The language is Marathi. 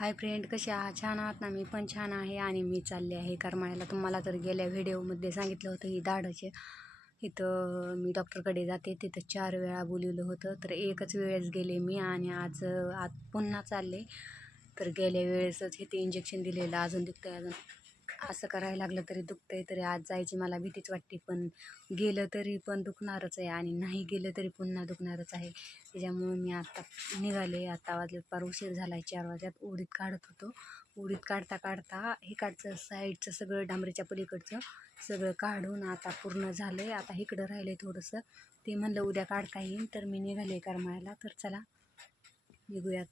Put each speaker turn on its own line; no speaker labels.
हाय फ्रेंड कसे आहात? छान आहात ना? मी पण छान आहे आणि मी चालले आहे करमाळ्याला. तुम्हाला तर गेल्या व्हिडिओमध्ये सांगितलं होतं ही दाढाचे. इथं मी डॉक्टरकडे जाते. तिथं चार वेळा बोलवलं होतं. तर एकच वेळेस गेले मी आणि आज आज पुन्हा चालले. तर गेल्या वेळेसच इथे इंजेक्शन दिलेलं. अजून दुखतं अजून. असं करायला लागलं तरी दुखतंय तरी आज जायची मला भीतीच वाटते. पण गेलं तरी पण दुखणारच आहे आणि नाही गेलं तरी पुन्हा दुखणारच आहे. त्याच्यामुळं मी आत्ता निघाले. आता वाजले फार उशीर झाला आहे चार वाजल्यात. उडीत काढत होतो. उडीत काढता काढता इकडचं साईडचं सगळं डांबरीच्या पलीकडचं सगळं काढून आता पूर्ण झालं आहे आता इकडं राहिलं आहे थोडंसं. ते म्हणलं उद्या काढता येईल तर मी निघाले करमाळ्याला. तर चला निघूयात.